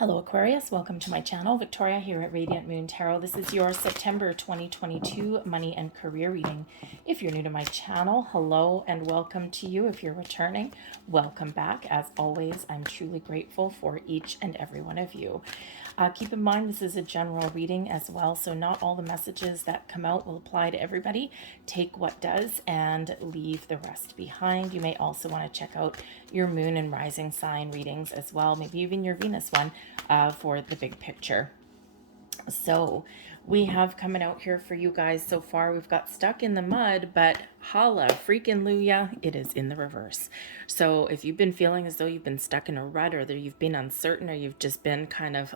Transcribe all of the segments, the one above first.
Hello Aquarius, welcome to my channel. Victoria here at Radiant Moon Tarot. This is your September 2022 money and career reading. If you're new to my channel, hello and welcome to you. If you're returning, welcome back. As always, I'm truly grateful for each and every one of you. Keep in mind this is a general reading as well, so not all the messages that come out will apply to everybody. Take what does and leave the rest behind. You may also want to check out your moon and rising sign readings as well, maybe even your Venus one, for the big picture. So we have coming out here for you guys so far. We've got stuck in the mud, but holla freaking luya, it is in the reverse. So if you've been feeling as though you've been stuck in a rut, or that you've been uncertain, or you've just been kind of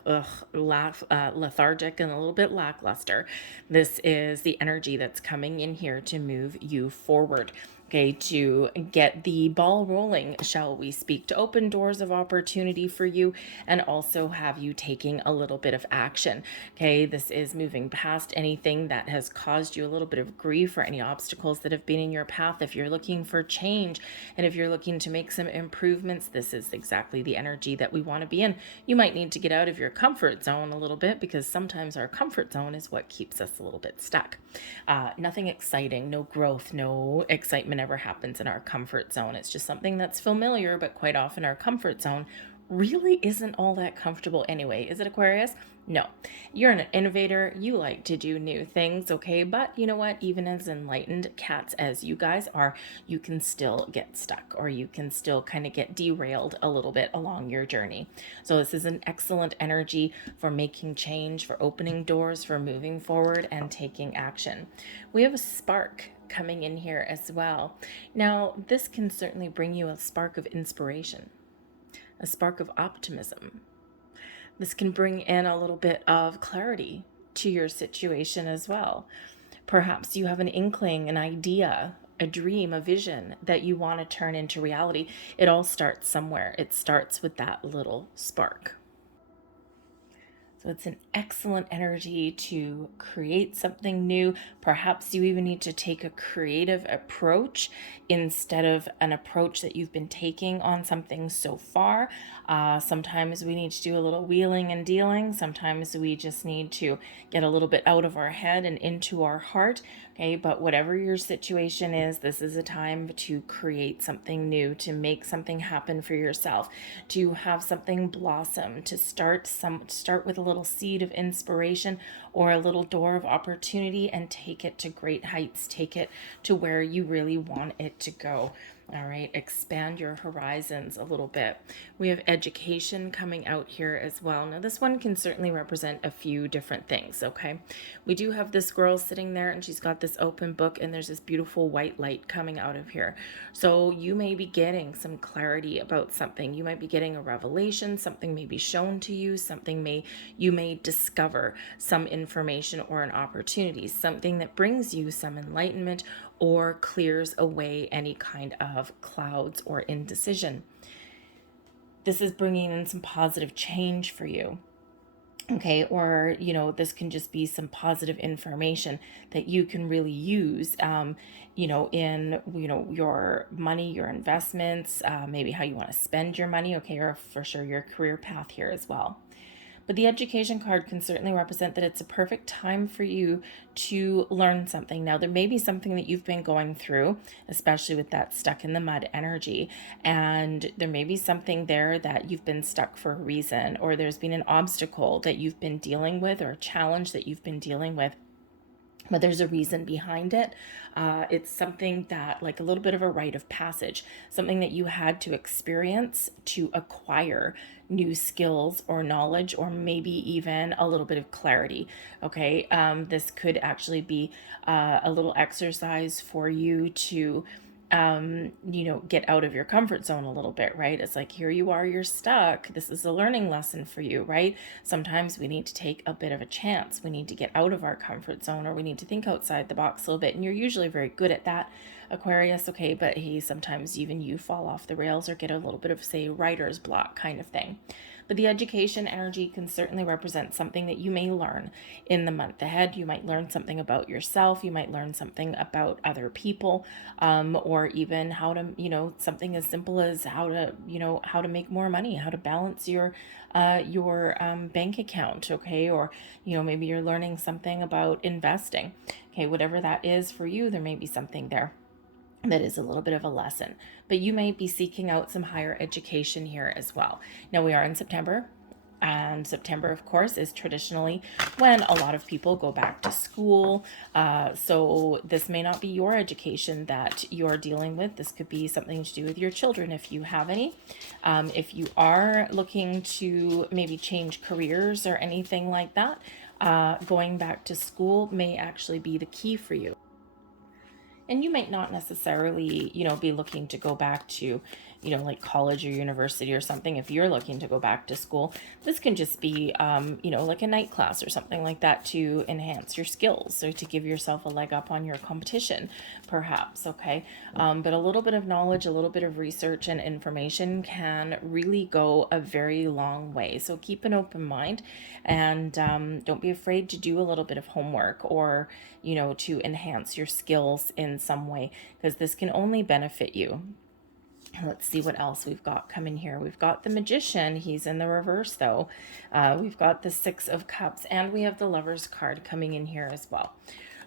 lethargic and a little bit lackluster, this is the energy that's coming in here to move you forward. Okay, to get the ball rolling, shall we speak, to open doors of opportunity for you and also have you taking a little bit of action. Okay, this is moving past anything that has caused you a little bit of grief or any obstacles that have been in your path. If you're looking for change and if you're looking to make some improvements, this is exactly the energy that we want to be in. You might need to get out of your comfort zone a little bit, because sometimes our comfort zone is what keeps us a little bit stuck. Nothing exciting, no growth, no excitement ever happens in our comfort zone. It's just something that's familiar, but quite often our comfort zone really isn't all that comfortable anyway. Is it, Aquarius? No. You're an innovator. You like to do new things, okay? But you know what? Even as enlightened cats as you guys are, you can still get stuck, or you can still kind of get derailed a little bit along your journey. So this is an excellent energy for making change, for opening doors, for moving forward and taking action. We have a spark coming in here as well. Now, this can certainly bring you a spark of inspiration, a spark of optimism. This can bring in a little bit of clarity to your situation as well. Perhaps you have an inkling, an idea, a dream, a vision that you want to turn into reality. It all starts somewhere. It starts with that little spark. So it's an excellent energy to create something new. Perhaps you even need to take a creative approach instead of an approach that you've been taking on something so far. Sometimes we need to do a little wheeling and dealing. Sometimes we just need to get a little bit out of our head and into our heart. Okay, but whatever your situation is, this is a time to create something new, to make something happen for yourself, to have something blossom, to start with a little seed of inspiration or a little door of opportunity and take it to great heights, take it to where you really want it to go. All right, expand your horizons a little bit. We have education coming out here as well. Now, this one can certainly represent a few different things, okay? We do have this girl sitting there and she's got this open book and there's this beautiful white light coming out of here. So you may be getting some clarity about something. You might be getting a revelation, something may be shown to you, you may discover some information or an opportunity, something that brings you some enlightenment or clears away any kind of clouds or indecision. This is bringing in some positive change for you. Okay, or, this can just be some positive information that you can really use, in, your money, your investments, maybe how you want to spend your money, okay, or for sure your career path here as well. But the education card can certainly represent that it's a perfect time for you to learn something. Now, there may be something that you've been going through, especially with that stuck in the mud energy, and there may be something there that you've been stuck for a reason, or there's been an obstacle that you've been dealing with or a challenge that you've been dealing with. But there's a reason behind it. It's something that, like a little bit of a rite of passage, something that you had to experience to acquire new skills or knowledge, or maybe even a little bit of clarity. Okay, this could actually be a little exercise for you to get out of your comfort zone a little bit, right? It's like, here you are, you're stuck. This is a learning lesson for you, right? Sometimes we need to take a bit of a chance. We need to get out of our comfort zone, or we need to think outside the box a little bit. And you're usually very good at that, Aquarius, okay? But hey, sometimes even you fall off the rails or get a little bit of, say, writer's block kind of thing. But the education energy can certainly represent something that you may learn in the month ahead. You might learn something about yourself. You might learn something about other people, or even how to, something as simple as how to make more money, how to balance your bank account, okay? Or, maybe you're learning something about investing, okay? Whatever that is for you, there may be something there that is a little bit of a lesson, but you may be seeking out some higher education here as well. Now we are in September, and September, of course, is traditionally when a lot of people go back to school. So this may not be your education that you're dealing with. This could be something to do with your children if you have any. If you are looking to maybe change careers or anything like that, going back to school may actually be the key for you. And you might not necessarily, be looking to go back to, like college or university or something. If you're looking to go back to school, this can just be, like a night class or something like that to enhance your skills or to give yourself a leg up on your competition, perhaps, okay? But a little bit of knowledge, a little bit of research and information can really go a very long way. So keep an open mind, and don't be afraid to do a little bit of homework or, to enhance your skills in some way, because this can only benefit you. Let's see what else we've got coming here. We've got the Magician. He's in the reverse, though. We've got the Six of Cups, and we have the Lover's card coming in here as well.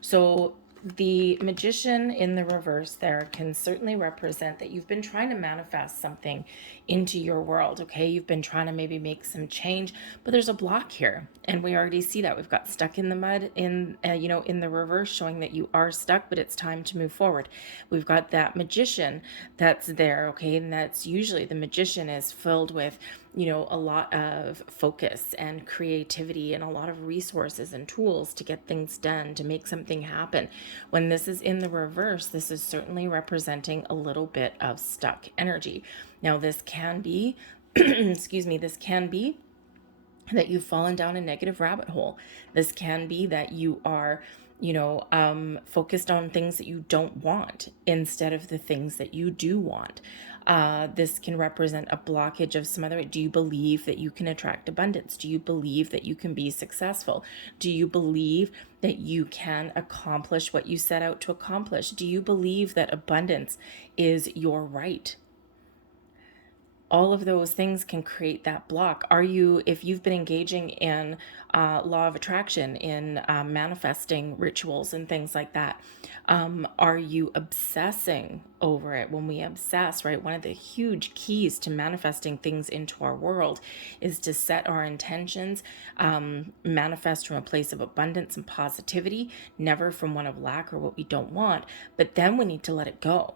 So the Magician in the reverse there can certainly represent that you've been trying to manifest something into your world, okay? You've been trying to maybe make some change, but there's a block here, and we already see that. We've got stuck in the mud in the reverse, showing that you are stuck, but it's time to move forward. We've got that Magician that's there, okay? And that's usually, the Magician is filled with, a lot of focus and creativity and a lot of resources and tools to get things done, to make something happen. When this is in the reverse, this is certainly representing a little bit of stuck energy. Now, this can be, this can be that you've fallen down a negative rabbit hole. This can be that you are, focused on things that you don't want instead of the things that you do want. This can represent a blockage of some other. Do you believe that you can attract abundance? Do you believe that you can be successful? Do you believe that you can accomplish what you set out to accomplish? Do you believe that abundance is your right? All of those things can create that block. If you've been engaging in law of attraction, in manifesting rituals and things like that, are you obsessing over it? When we obsess, right, one of the huge keys to manifesting things into our world is to set our intentions, manifest from a place of abundance and positivity, never from one of lack or what we don't want. But then we need to let it go.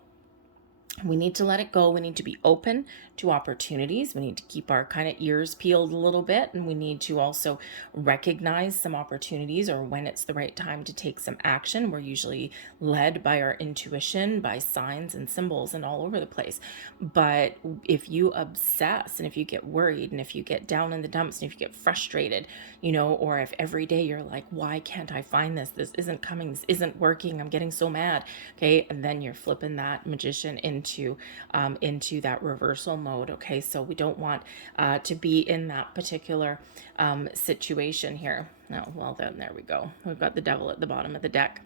We need to let it go. We need to be open to opportunities. We need to keep our kind of ears peeled a little bit, and we need to also recognize some opportunities or when it's the right time to take some action. We're usually led by our intuition, by signs and symbols and all over the place. But if you obsess and if you get worried and if you get down in the dumps and if you get frustrated, or if every day you're like, why can't I find this? This isn't coming. This isn't working. I'm getting so mad. Okay. And then you're flipping that Magician into that reversal mode. Okay, so we don't want to be in that particular situation here. No, well then there we go. We've got the Devil at the bottom of the deck.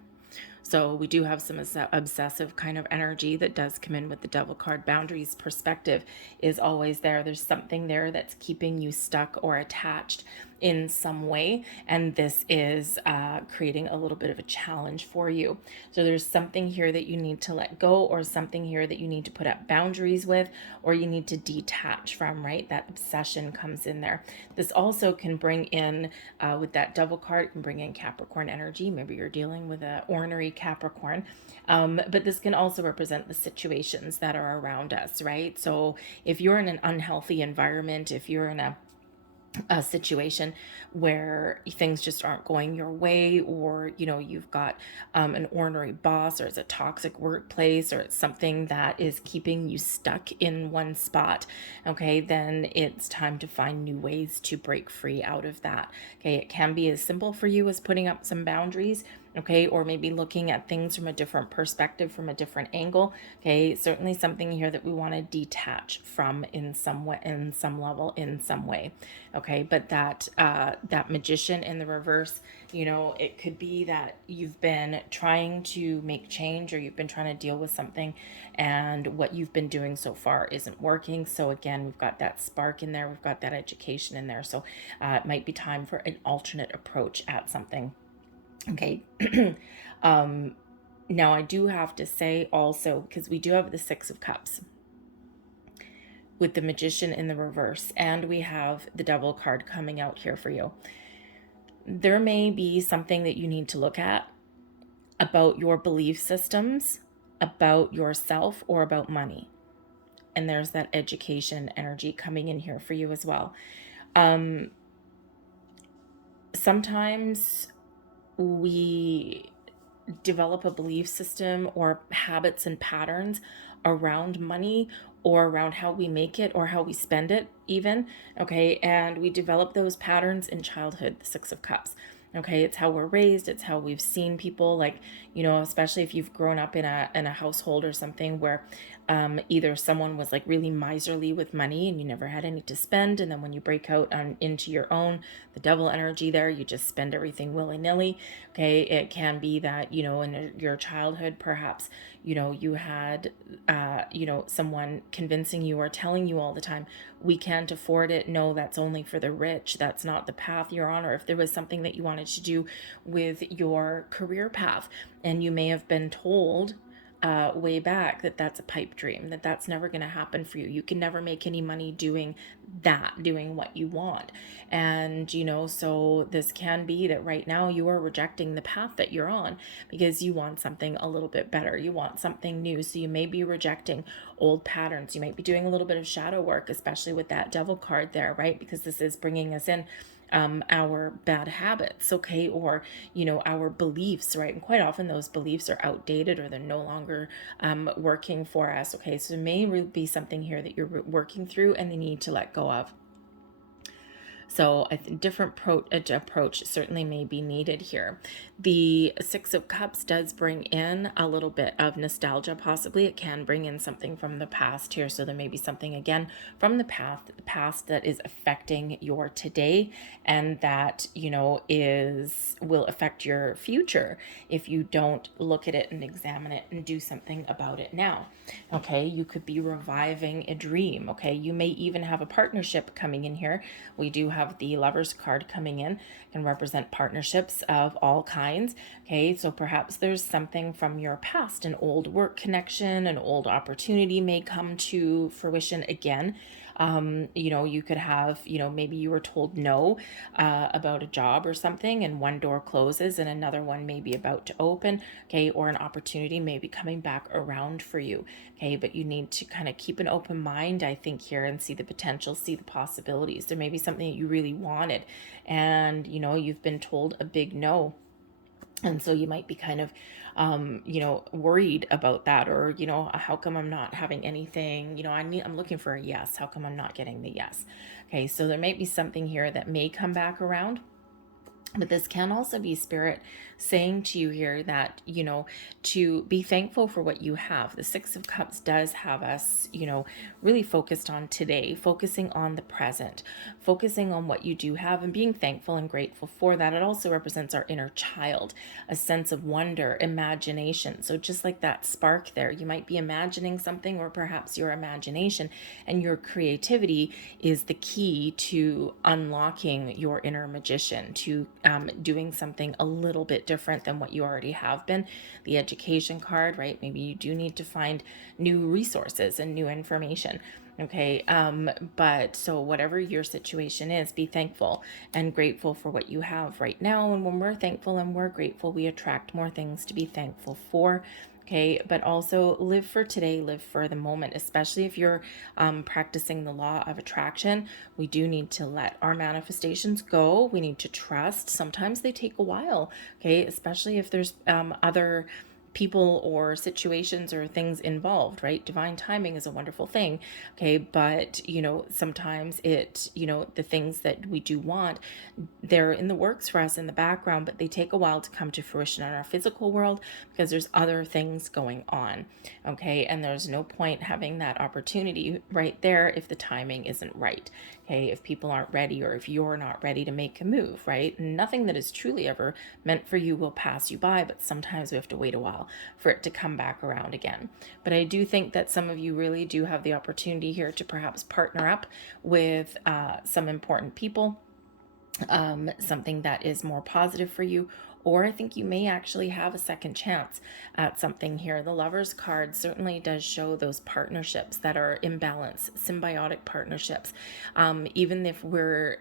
So we do have some obsessive kind of energy that does come in with the Devil card. Boundaries, perspective is always there. There's something there that's keeping you stuck or attached in some way, and this is creating a little bit of a challenge for you. So there's something here that you need to let go, or something here that you need to put up boundaries with, or you need to detach from, right? That obsession comes in there. This also can bring in, with that Devil card, it can bring in Capricorn energy. Maybe you're dealing with an ornery Capricorn, but this can also represent the situations that are around us, right? So if you're in an unhealthy environment, if you're in a situation where things just aren't going your way, or you've got an ornery boss, or it's a toxic workplace, or it's something that is keeping you stuck in one spot, okay, then it's time to find new ways to break free out of that. Okay, it can be as simple for you as putting up some boundaries. okay, or maybe looking at things from a different perspective, from a different angle, okay. Certainly something here that we want to detach from in some way, in some level, in some way, okay. But that Magician in the reverse, it could be that you've been trying to make change, or you've been trying to deal with something, and what you've been doing so far isn't working. So again, we've got that spark in there, we've got that education in there. So it might be time for an alternate approach at something. Okay. Now I do have to say also, because we do have the Six of Cups with the Magician in the reverse, and we have the Devil card coming out here for you. There may be something that you need to look at about your belief systems, about yourself, or about money. And there's that education energy coming in here for you as well. Sometimes we develop a belief system or habits and patterns around money, or around how we make it or how we spend it even, okay. And we develop those patterns in childhood, the Six of Cups, okay. It's how we're raised, it's how we've seen people, like, especially if you've grown up in a household or something where either someone was like really miserly with money and you never had any to spend, and then when you break out into your own, the Devil energy there, you just spend everything willy-nilly, okay. It can be that, in your childhood, perhaps, you had someone convincing you or telling you all the time, we can't afford it, no, that's only for the rich, that's not the path you're on. Or if there was something that you wanted to do with your career path, and you may have been told way back that that's a pipe dream, that's never going to happen for you. You can never make any money doing what you want. And, so this can be that right now you are rejecting the path that you're on because you want something a little bit better. You want something new. So you may be rejecting old patterns. You might be doing a little bit of shadow work, especially with that Devil card there, right? Because this is bringing us in our bad habits, okay, or our beliefs, right? And quite often those beliefs are outdated, or they're no longer working for us, okay. So there may be something here that you're working through and they need to let go of. So a different approach certainly may be needed here. The Six of Cups does bring in a little bit of nostalgia, possibly. It can bring in something from the past here. So there may be something, again, from the past that is affecting your today, and that, will affect your future if you don't look at it and examine it and do something about it now. Okay, you could be reviving a dream. Okay, you may even have a partnership coming in here. We do have the Lovers card coming in, can represent partnerships of all kinds. Okay, so perhaps there's something from your past, an old work connection, an old opportunity may come to fruition again. You could have, maybe you were told no about a job or something, and one door closes and another one may be about to open, okay, or an opportunity may be coming back around for you, okay. But you need to kind of keep an open mind, I think, here, and see the potential, see the possibilities. There may be something that you really wanted, and you've been told a big no. And so you might be kind of, worried about that, or, how come I'm not having anything, I'm looking for a yes. How come I'm not getting the yes? Okay. So there might be something here that may come back around. But this can also be Spirit saying to you here that, to be thankful for what you have. The Six of Cups does have us, really focused on today, focusing on the present, focusing on what you do have and being thankful and grateful for that. It also represents our inner child, a sense of wonder, imagination. So just like that spark there, you might be imagining something, or perhaps your imagination and your creativity is the key to unlocking your inner magician, to doing something a little bit different than what you already have been. The Education card, right? Maybe you do need to find new resources and new information. Okay. But so whatever your situation is, be thankful and grateful for what you have right now. And when we're thankful and we're grateful, we attract more things to be thankful for. Okay, but also live for today, live for the moment, especially if you're practicing the law of attraction. We do need to let our manifestations go. We need to trust. Sometimes they take a while, okay, especially if there's other people or situations or things involved, right? Divine timing is a wonderful thing, okay? But, sometimes the things that we do want, they're in the works for us in the background, but they take a while to come to fruition in our physical world because there's other things going on, okay? And there's no point having that opportunity right there if the timing isn't right, okay? If people aren't ready or if you're not ready to make a move, right? Nothing that is truly ever meant for you will pass you by, but sometimes we have to wait a while for it to come back around again. But I do think that some of you really do have the opportunity here to perhaps partner up with some important people, something that is more positive for you, or I think you may actually have a second chance at something here. The Lovers card certainly does show those partnerships that are in balance, symbiotic partnerships. Even if we're,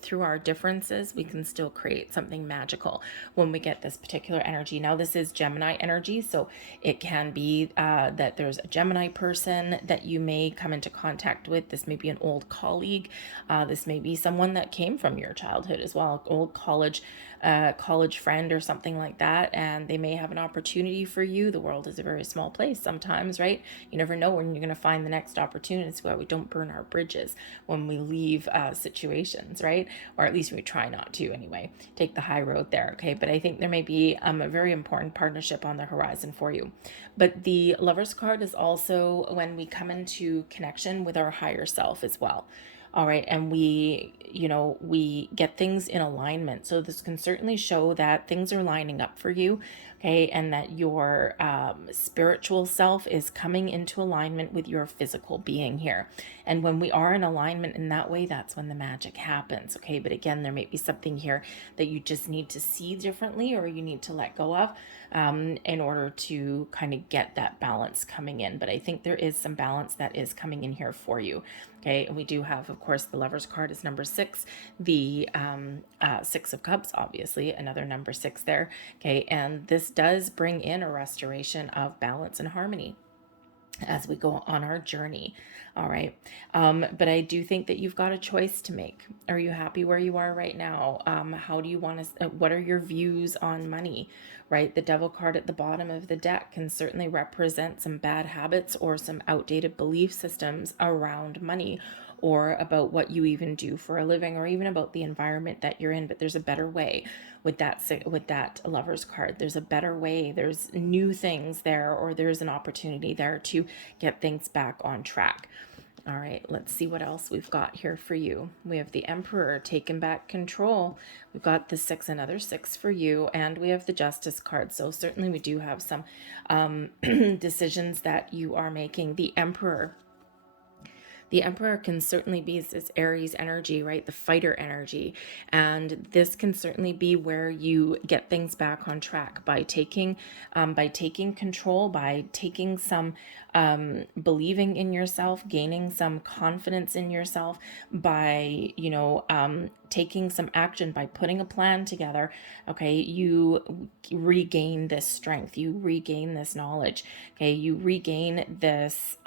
through our differences, we can still create something magical when we get this particular energy. Now, this is Gemini energy, so it can be that there's a Gemini person that you may come into contact with. This may be an old colleague. This may be someone that came from your childhood as well, old college friend or something like that, and they may have an opportunity for you. The world is a very small place sometimes, right? You never know when you're going to find the next opportunity. That's why we don't burn our bridges when we leave situations, right? Or at least we try not to anyway. Take the high road there, okay? But I think there may be a very important partnership on the horizon for you. But the Lovers card is also when we come into connection with our higher self as well. All right. And we get things in alignment. So this can certainly show that things are lining up for you. Okay. And that your spiritual self is coming into alignment with your physical being here. And when we are in alignment in that way, that's when the magic happens. Okay. But again, there may be something here that you just need to see differently, or you need to let go of in order to kind of get that balance coming in. But I think there is some balance that is coming in here for you. Okay, and we do have, of course, the Lovers card is number 6, the 6 of Cups, obviously, another number 6 there. Okay, and this does bring in a restoration of balance and harmony as we go on our journey. All right. But I do think that you've got a choice to make. Are you happy where you are right now? How do you want to, what are your views on money, right? The Devil card at the bottom of the deck can certainly represent some bad habits or some outdated belief systems around money, or about what you even do for a living, or even about the environment that you're in. But there's a better way with that Lovers card. There's a better way. There's new things there, or there's an opportunity there to get things back on track. All right, let's see what else we've got here for you. We have the Emperor taking back control. We've got the 6, another 6 for you, and we have the Justice card. So certainly we do have some decisions that you are making. The Emperor can certainly be this Aries energy, right? The fighter energy. And this can certainly be where you get things back on track by taking control, by taking some believing in yourself, gaining some confidence in yourself, by, taking some action, by putting a plan together. Okay, you regain this strength, you regain this knowledge. Okay, you regain this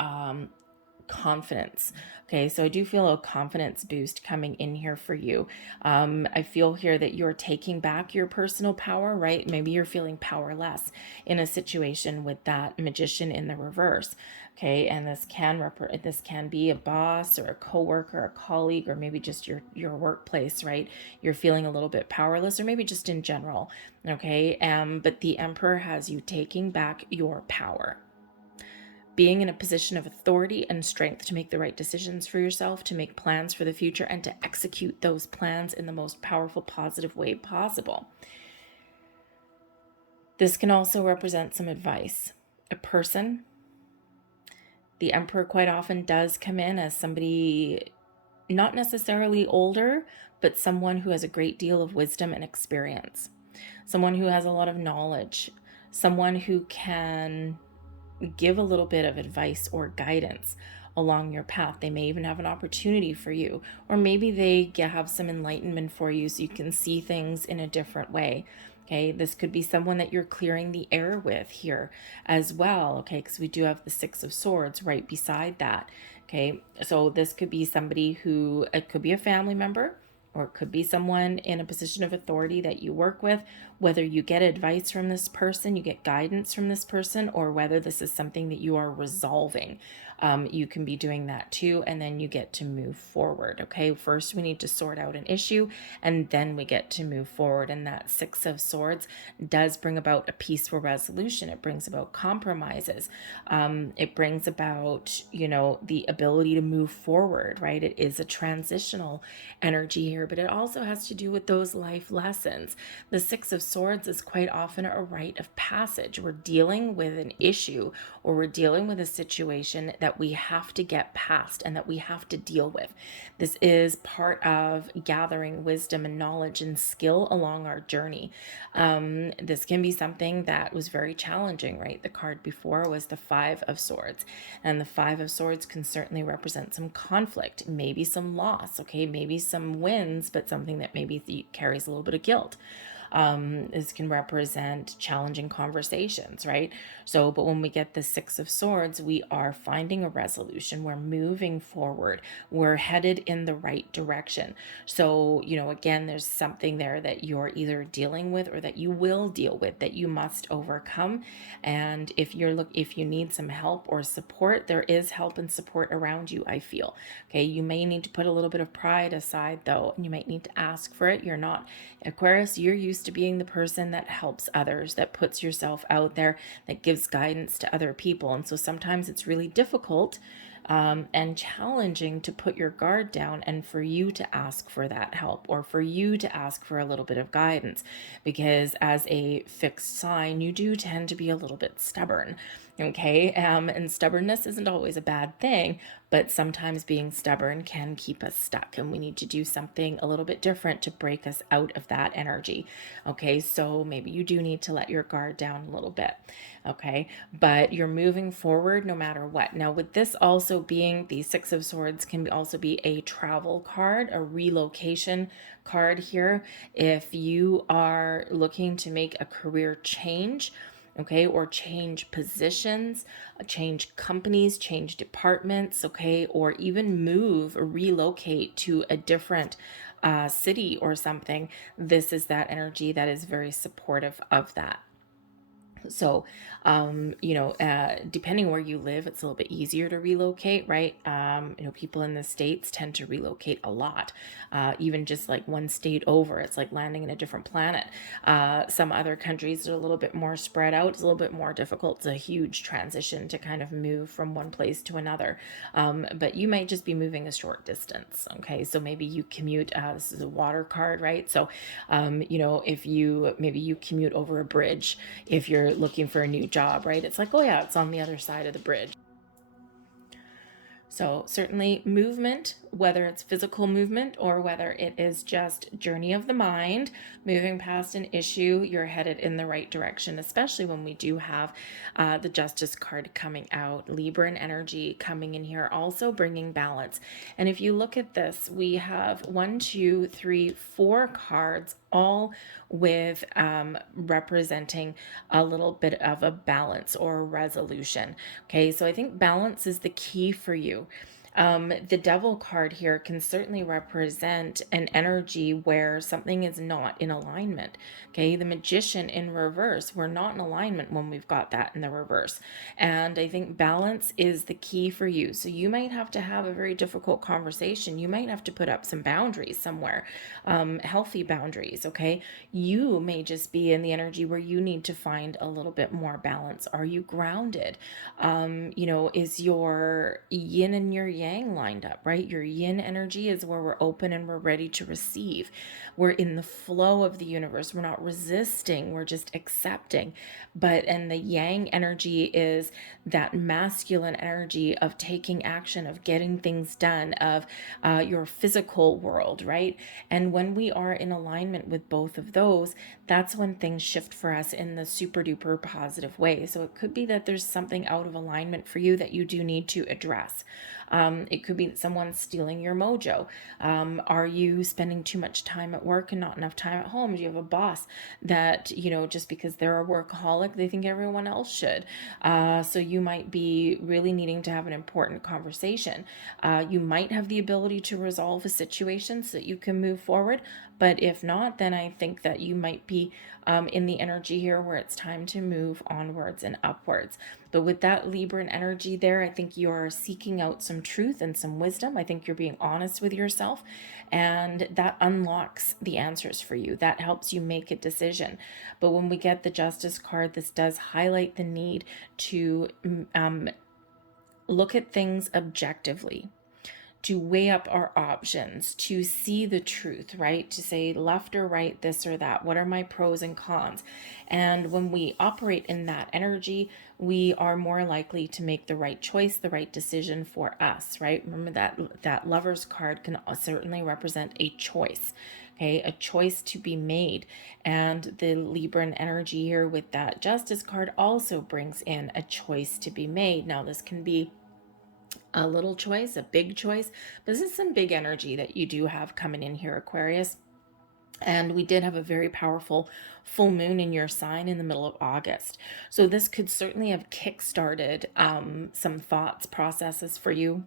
confidence. Okay, so I do feel a confidence boost coming in here for you. I feel here that you're taking back your personal power, right? Maybe you're feeling powerless in a situation with that Magician in the reverse. Okay, and this can be a boss or a coworker, a colleague, or maybe just your workplace, right? You're feeling a little bit powerless, or maybe just in general. Okay, but the Emperor has you taking back your power, being in a position of authority and strength to make the right decisions for yourself, to make plans for the future, and to execute those plans in the most powerful, positive way possible. This can also represent some advice. A person, the Emperor quite often does come in as somebody not necessarily older, but someone who has a great deal of wisdom and experience, someone who has a lot of knowledge, someone who can give a little bit of advice or guidance along your path. They may even have an opportunity for you, or maybe they have some enlightenment for you so you can see things in a different way. Okay, this could be someone that you're clearing the air with here as well. Okay, because we do have the 6 of Swords right beside that. Okay, so this could be somebody who, it could be a family member, or it could be someone in a position of authority that you work with, whether you get advice from this person, you get guidance from this person, or whether this is something that you are resolving. You can be doing that too, and then you get to move forward. Okay, first we need to sort out an issue, and then we get to move forward. And that Six of Swords does bring about a peaceful resolution. It brings about compromises. It brings about, the ability to move forward, right? It is a transitional energy here, but it also has to do with those life lessons. The Six of Swords is quite often a rite of passage. We're dealing with an issue, or we're dealing with a situation that we have to get past and that we have to deal with. This is part of gathering wisdom and knowledge and skill along our journey. This can be something that was very challenging, right? The card before was the Five of Swords, and the Five of Swords can certainly represent some conflict, maybe some loss, okay, maybe some wins, but something that maybe carries a little bit of guilt. This can represent challenging conversations, right? So, but when we get the Six of Swords, we are finding a resolution. We're moving forward. We're headed in the right direction. So, again, there's something there that you're either dealing with or that you will deal with, that you must overcome. And if you need some help or support, there is help and support around you, I feel. Okay, you may need to put a little bit of pride aside though, and you might need to ask for it. You're not Aquarius, you're used to being the person that helps others, that puts yourself out there, that gives guidance to other people. And so sometimes it's really difficult and challenging to put your guard down and for you to ask for that help, or for you to ask for a little bit of guidance, because as a fixed sign, you do tend to be a little bit stubborn. Okay, and stubbornness isn't always a bad thing, but sometimes being stubborn can keep us stuck, and we need to do something a little bit different to break us out of that energy. Okay, so maybe you do need to let your guard down a little bit. Okay, but you're moving forward no matter what. Now, with this also being the Six of Swords, can also be a travel card, a relocation card here. If you are looking to make a career change, okay, or change positions, change companies, change departments, okay, or even move or relocate to a different city or something, this is that energy that is very supportive of that. So, depending where you live, it's a little bit easier to relocate, right? People in the States tend to relocate a lot, even just like one state over. It's like landing in a different planet. Some other countries are a little bit more spread out. It's a little bit more difficult. It's a huge transition to kind of move from one place to another. But you might just be moving a short distance. Okay, so maybe you commute. This is a water card, right? So, if you commute over a bridge, if you're looking for a new job, right? It's like, oh yeah, it's on the other side of the bridge. So certainly movement, whether it's physical movement or whether it is just journey of the mind, moving past an issue, you're headed in the right direction, especially when we do have the Justice card coming out, Libran energy coming in here, also bringing balance. And if you look at this, we have 1, 2, 3, 4 cards, all with representing a little bit of a balance or a resolution. Okay, so I think balance is the key for you. The Devil card here can certainly represent an energy where something is not in alignment. Okay, the Magician in reverse, we're not in alignment when we've got that in the reverse. And I think balance is the key for you. So you might have to have a very difficult conversation. You might have to put up some boundaries somewhere, healthy boundaries. Okay, you may just be in the energy where you need to find a little bit more balance. Are you grounded? Is your yin and your yang lined up, right? Your yin energy is where we're open and we're ready to receive. We're in the flow of the universe. We're not resisting, we're just accepting. And the yang energy is that masculine energy of taking action, of getting things done, of your physical world, right? And when we are in alignment with both of those, that's when things shift for us in the super duper positive way. So it could be that there's something out of alignment for you that you do need to address. It could be that someone's stealing your mojo. Are you spending too much time at work and not enough time at home? Do you have a boss that, just because they're a workaholic, they think everyone else should? So you might be really needing to have an important conversation. You might have the ability to resolve a situation so that you can move forward. But if not, then I think that you might be in the energy here where it's time to move onwards and upwards. But with that Libran energy there, I think you're seeking out some truth and some wisdom. I think you're being honest with yourself, and that unlocks the answers for you. That helps you make a decision. But when we get the Justice card, this does highlight the need to look at things objectively, to weigh up our options, to see the truth, right? To say left or right, this or that. What are my pros and cons? And when we operate in that energy, we are more likely to make the right choice, the right decision for us, right? Remember that Lover's card can certainly represent a choice, okay? A choice to be made. And the Libran energy here with that Justice card also brings in a choice to be made. Now, this can be a little choice, a big choice, but this is some big energy that you do have coming in here, Aquarius. And we did have a very powerful full moon in your sign in the middle of August. So this could certainly have kickstarted some thoughts, processes for you.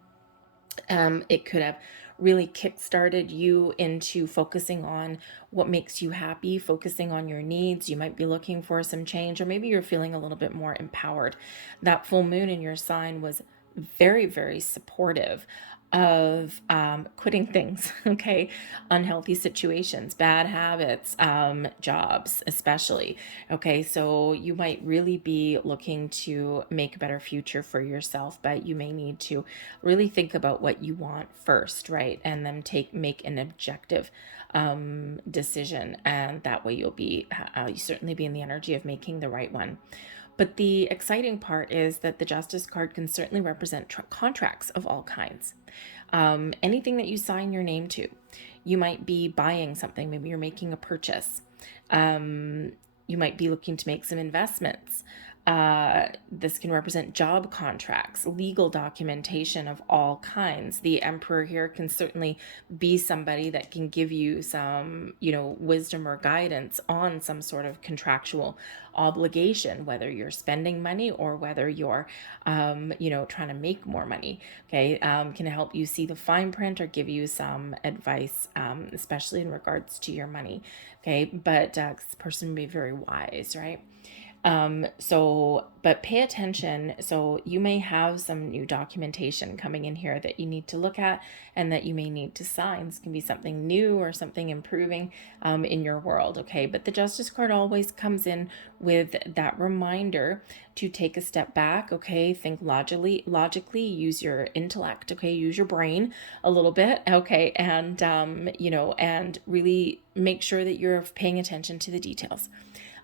It could have really kickstarted you into focusing on what makes you happy, focusing on your needs. You might be looking for some change, or maybe you're feeling a little bit more empowered. That full moon in your sign was very, very supportive of quitting things, okay? Unhealthy situations, bad habits, jobs especially, okay? So you might really be looking to make a better future for yourself, but you may need to really think about what you want first, right? And then make an objective decision, and that way you certainly be in the energy of making the right one. But the exciting part is that the Justice card can certainly represent contracts of all kinds. Anything that you sign your name to. You might be buying something. Maybe you're making a purchase. You might be looking to make some investments. This can represent job contracts, legal documentation of all kinds. The Emperor here can certainly be somebody that can give you some, wisdom or guidance on some sort of contractual obligation, whether you're spending money or whether you're, trying to make more money. Okay, can help you see the fine print or give you some advice, especially in regards to your money. Okay, but this person may be very wise, right? But pay attention. So you may have some new documentation coming in here that you need to look at and that you may need to sign. This can be something new or something improving in your world, okay? But the Justice card always comes in with that reminder to take a step back, okay? Think logically, use your intellect, okay? Use your brain a little bit, okay? And, and really make sure that you're paying attention to the details.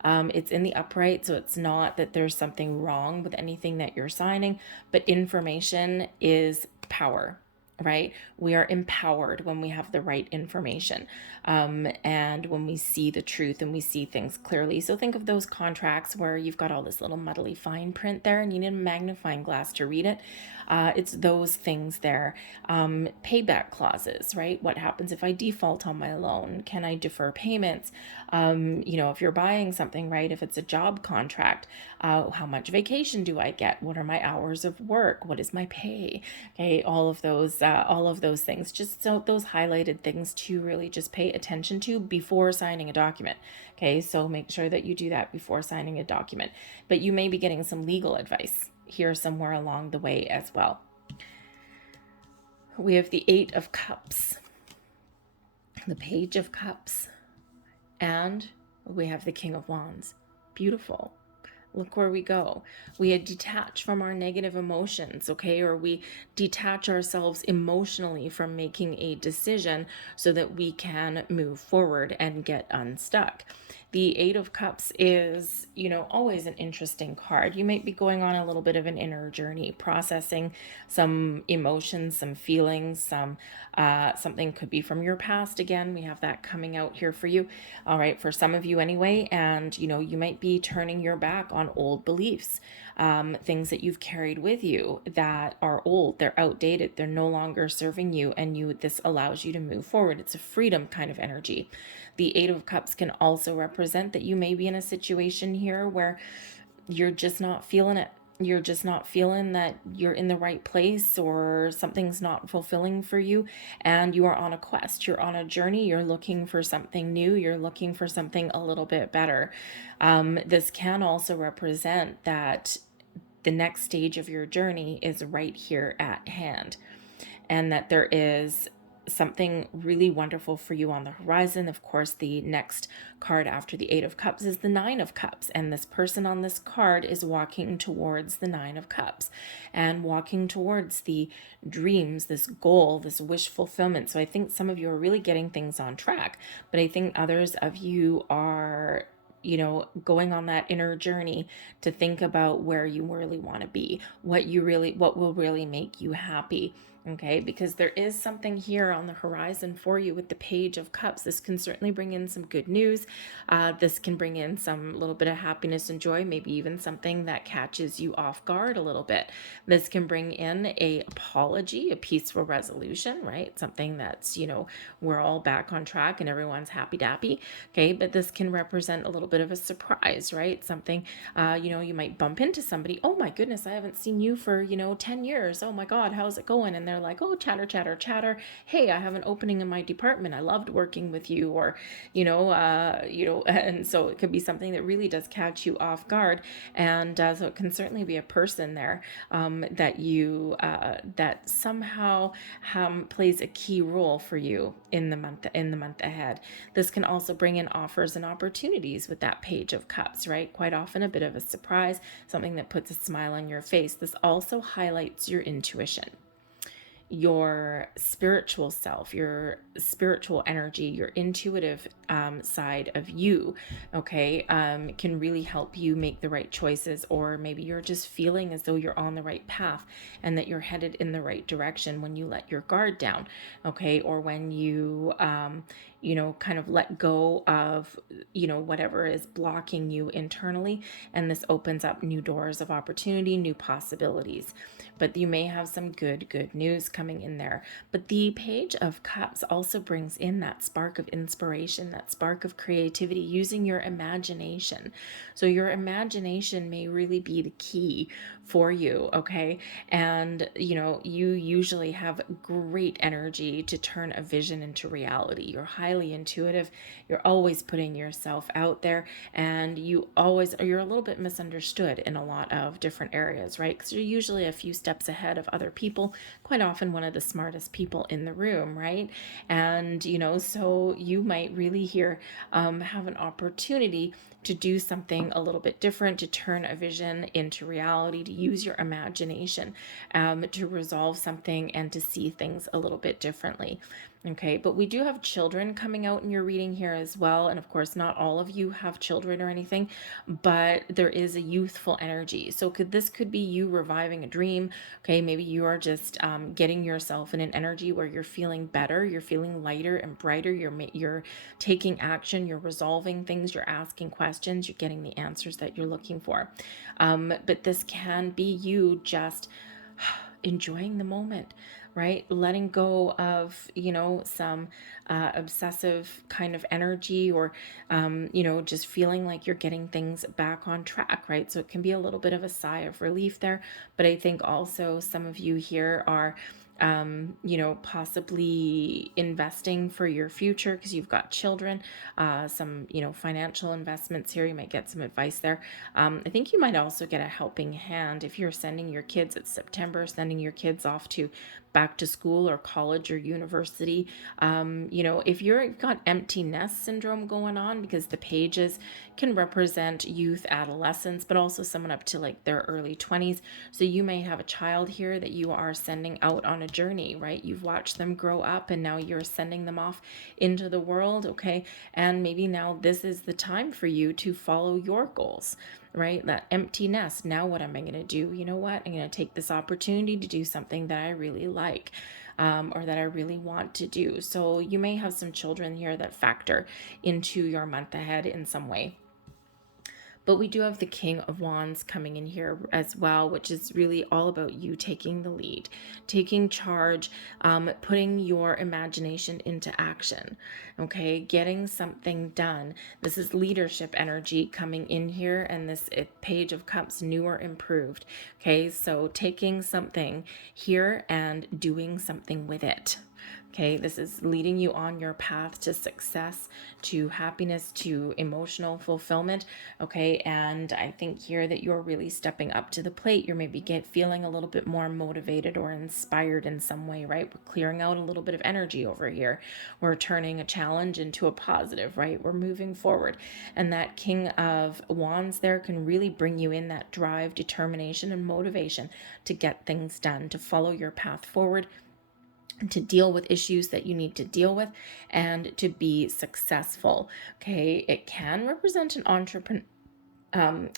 It's in the upright, so it's not that there's something wrong with anything that you're signing, but information is power, right? We are empowered when we have the right information, and when we see the truth and we see things clearly. So think of those contracts where you've got all this little muddly fine print there and you need a magnifying glass to read it. It's those things there. Payback clauses, right? What happens if I default on my loan? Can I defer payments? If you're buying something, right? If it's a job contract, how much vacation do I get? What are my hours of work? What is my pay? Okay, all of those things. Just so those highlighted things to really just pay attention to before signing a document. Okay, so make sure that you do that before signing a document. But you may be getting some legal advice here somewhere along the way as well. We have the Eight of Cups, the Page of Cups, and we have the King of Wands. Beautiful. Look where we go. We detach from our negative emotions, okay? Or we detach ourselves emotionally from making a decision so that we can move forward and get unstuck. The Eight of Cups is, always an interesting card. You might be going on a little bit of an inner journey, processing some emotions, some feelings, something could be from your past. Again, we have that coming out here for you. All right, for some of you anyway. And, you might be turning your back on old beliefs. things that you've carried with you that are old, they're outdated, they're no longer serving you, and this allows you to move forward. It's a freedom kind of energy. The Eight of Cups can also represent that you may be in a situation here where you're just not feeling it. You're just not feeling that you're in the right place, or something's not fulfilling for you, and you are on a quest. You're on a journey. You're looking for something new. You're looking for something a little bit better. This can also represent that the next stage of your journey is right here at hand, and that there is something really wonderful for you on the horizon. Of course, the next card after the Eight of Cups is the Nine of Cups, and this person on this card is walking towards the Nine of Cups and walking towards the dreams, this goal, this wish fulfillment. So I think some of you are really getting things on track, but I think others of you are going on that inner journey to think about where you really want to be, what will really make you happy. Okay, because there is something here on the horizon for you with the Page of Cups. This can certainly bring in some good news. This can bring in some little bit of happiness and joy, maybe even something that catches you off guard a little bit. This can bring in a apology, a peaceful resolution, right? Something that's, we're all back on track and everyone's happy dappy. Okay, but this can represent a little bit of a surprise, right? Something, you might bump into somebody. Oh my goodness, I haven't seen you for, 10 years. Oh my God, how's it going? And they're like, oh, chatter, chatter, chatter. Hey, I have an opening in my department. I loved working with you, or, and so it could be something that really does catch you off guard. And so it can certainly be a person there that somehow plays a key role for you in the month ahead. This can also bring in offers and opportunities with that Page of Cups, right? Quite often a bit of a surprise, something that puts a smile on your face. This also highlights your intuition, your spiritual self, your spiritual energy, your intuitive side of you, okay, can really help you make the right choices. Or maybe you're just feeling as though you're on the right path and that you're headed in the right direction when you let your guard down, okay, or when you kind of let go of, whatever is blocking you internally. And this opens up new doors of opportunity, new possibilities. But you may have some good news coming in there. But the Page of Cups also brings in that spark of inspiration, that spark of creativity, using your imagination. So your imagination may really be the key for you, okay? And, you usually have great energy to turn a vision into reality. You're highly intuitive. You're always putting yourself out there, and you're a little bit misunderstood in a lot of different areas, right? Because you're usually a few steps ahead of other people, quite often one of the smartest people in the room, right? And, so you might really here have an opportunity to do something a little bit different, to turn a vision into reality, to use your imagination to resolve something and to see things a little bit differently. Okay, but we do have children coming out in your reading here as well. And of course, not all of you have children or anything, but there is a youthful energy. So this could be you reviving a dream. Okay, maybe you are just getting yourself in an energy where you're feeling better, you're feeling lighter and brighter, you're taking action, you're resolving things, you're asking questions, you're getting the answers that you're looking for. But this can be you just enjoying the moment, right? Letting go of, some obsessive kind of energy, or, just feeling like you're getting things back on track, right? So it can be a little bit of a sigh of relief there. But I think also some of you here are possibly investing for your future because you've got children, some, financial investments here. You might get some advice there. I think you might also get a helping hand if you're sending your kids, it's September, sending your kids off to back to school or college or university. If you've got empty nest syndrome going on, because the pages can represent youth, adolescence, but also someone up to like their early 20s. So you may have a child here that you are sending out on a journey, right? You've watched them grow up and now you're sending them off into the world, okay? And maybe now this is the time for you to follow your goals, right? That empty nest. Now what am I going to do? You know what? I'm going to take this opportunity to do something that I really like, or that I really want to do. So you may have some children here that factor into your month ahead in some way. But we do have the King of Wands coming in here as well, which is really all about you taking the lead, taking charge, putting your imagination into action, okay? Getting something done. This is leadership energy coming in here, and this Page of Cups, new or improved, okay? So taking something here and doing something with it. Okay, this is leading you on your path to success, to happiness, to emotional fulfillment. Okay, and I think here that you're really stepping up to the plate. You're maybe feeling a little bit more motivated or inspired in some way, right? We're clearing out a little bit of energy over here. We're turning a challenge into a positive, right? We're moving forward. And that King of Wands there can really bring you in that drive, determination, and motivation to get things done, to follow your path forward, to deal with issues that you need to deal with, and to be successful. Okay, it can represent an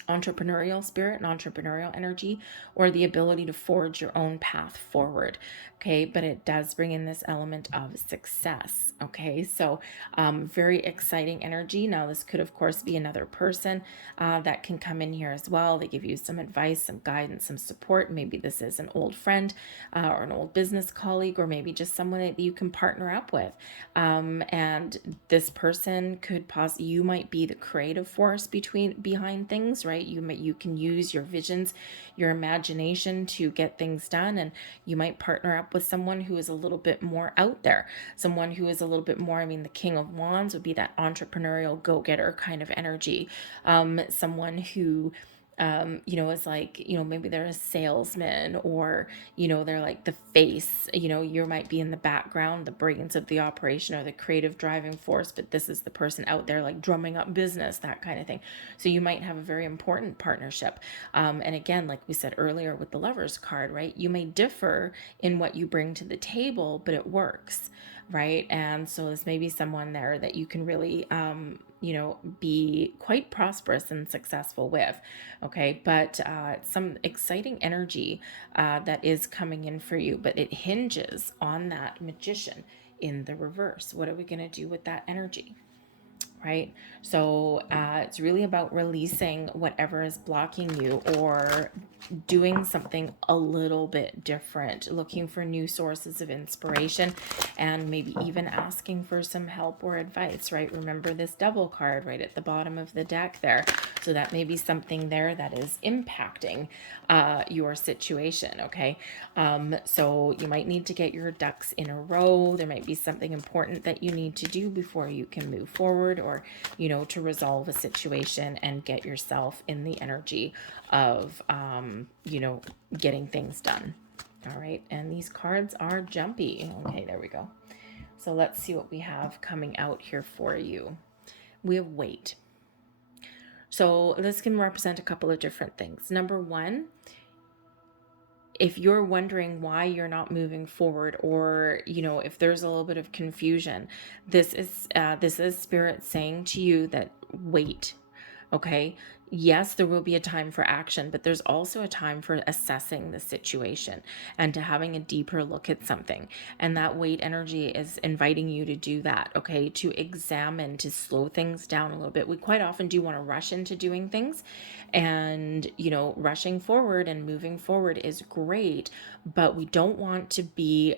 entrepreneurial spirit and entrepreneurial energy, or the ability to forge your own path forward. Okay, but it does bring in this element of success. Okay, so very exciting energy. Now, this could, of course, be another person that can come in here as well. They give you some advice, some guidance, some support. Maybe this is an old friend or an old business colleague, or maybe just someone that you can partner up with. And this person could you might be the creative force behind things, right? You can use your visions, your imagination to get things done, and you might partner up with someone who is a little bit more out there, someone who is a little bit more, the King of Wands would be that entrepreneurial go-getter kind of energy, someone who is like, maybe they're a salesman, or, they're like the face, you might be in the background, the brains of the operation, or the creative driving force, but this is the person out there like drumming up business, that kind of thing. So you might have a very important partnership. And again, like we said earlier with the Lovers card, right? You may differ in what you bring to the table, but it works, right? And so this may be someone there that you can really, be quite prosperous and successful with. Okay, but some exciting energy that is coming in for you, but it hinges on that Magician in the reverse. What are we going to do with that energy? Right? So it's really about releasing whatever is blocking you, or doing something a little bit different, looking for new sources of inspiration, and maybe even asking for some help or advice, right? Remember this Devil card right at the bottom of the deck there. So that may be something there that is impacting your situation, okay? So you might need to get your ducks in a row. There might be something important that you need to do before you can move forward, or, to resolve a situation and get yourself in the energy of, getting things done. All right. And these cards are jumpy. Okay, there we go. So let's see what we have coming out here for you. We have weight. So this can represent a couple of different things. Number one, if you're wondering why you're not moving forward, or if there's a little bit of confusion, this is Spirit saying to you that wait. Okay, yes, there will be a time for action, but there's also a time for assessing the situation and to having a deeper look at something. And that weight energy is inviting you to do that, okay, to examine, to slow things down a little bit. We quite often do want to rush into doing things, and, rushing forward and moving forward is great, but we don't want to be,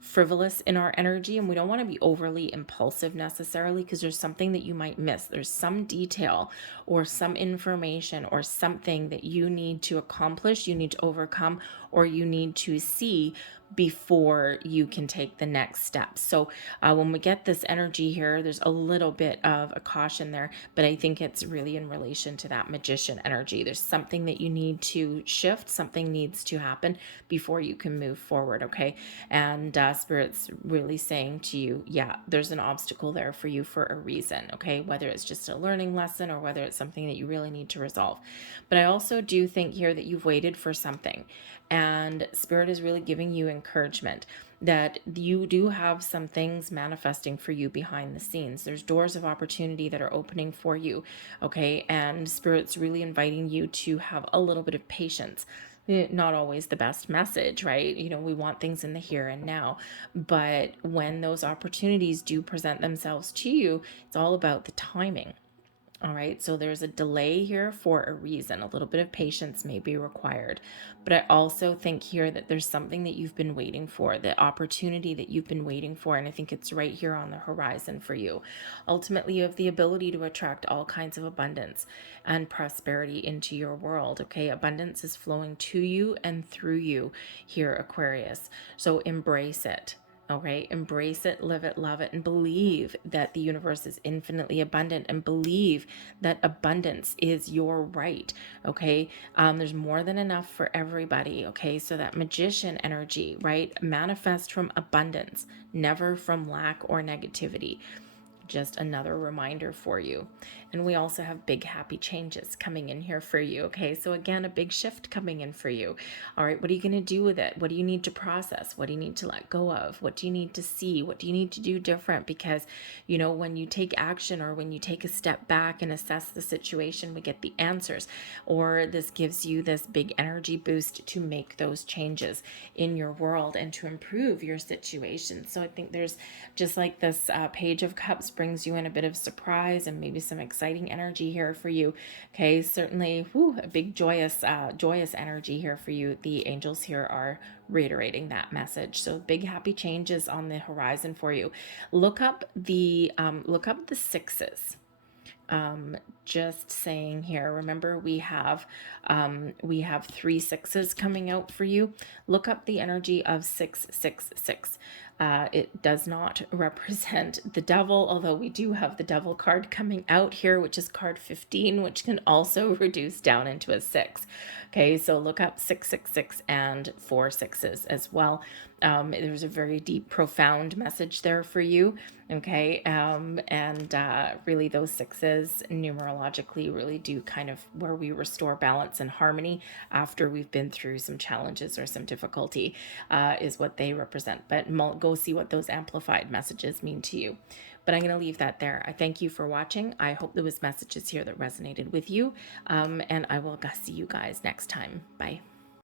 frivolous in our energy, and we don't want to be overly impulsive necessarily, because there's something that you might miss. There's some detail or some information or something that you need to accomplish, you need to overcome, or you need to see before you can take the next step. So when we get this energy here, there's a little bit of a caution there, but I think it's really in relation to that Magician energy. There's something that you need to shift, something needs to happen before you can move forward, okay? And Spirit's really saying to you, yeah, there's an obstacle there for you for a reason, okay? Whether it's just a learning lesson, or whether it's something that you really need to resolve. But I also do think here that you've waited for something, and Spirit is really giving you encouragement that you do have some things manifesting for you behind the scenes. There's doors of opportunity that are opening for you, okay? And Spirit's really inviting you to have a little bit of patience. Not always the best message, right? We want things in the here and now, but when those opportunities do present themselves to you, it's all about the timing. All right, so there's a delay here for a reason. A little bit of patience may be required. But I also think here that there's something that you've been waiting for, the opportunity that you've been waiting for. And I think it's right here on the horizon for you. Ultimately, you have the ability to attract all kinds of abundance and prosperity into your world. Okay, abundance is flowing to you and through you here, Aquarius. So embrace it. Okay, embrace it, live it, love it, and believe that the universe is infinitely abundant, and believe that abundance is your right. Okay, there's more than enough for everybody. Okay, so that magician energy, right? Manifest from abundance, never from lack or negativity. Just another reminder for you. And we also have big happy changes coming in here for you. Okay, so again, a big shift coming in for you. All right, what are you going to do with it? What do you need to process? What do you need to let go of? What do you need to see? What do you need to do different? Because, you know, when you take action, or when you take a step back and assess the situation, we get the answers. Or this gives you this big energy boost to make those changes in your world and to improve your situation. So I think there's just like this Page of Cups brings you in a bit of surprise and maybe some exciting energy here for you. Okay, certainly a big joyous energy here for you. The angels here are reiterating that message. So big happy changes on the horizon for you. Look up the sixes. Just saying here, remember we have 3 sixes coming out for you. Look up the energy of 666. It does not represent the devil, although we do have the devil card coming out here, which is card 15, which can also reduce down into a 6. Okay, so look up 666 and 4 sixes as well. There's a very deep, profound message there for you. Okay, and really those sixes numerologically really do kind of where we restore balance and harmony after we've been through some challenges or some difficulty, is what they represent. But go see what those amplified messages mean to you. But I'm going to leave that there. I thank you for watching. I hope there was messages here that resonated with you, and I will see you guys next time. Bye.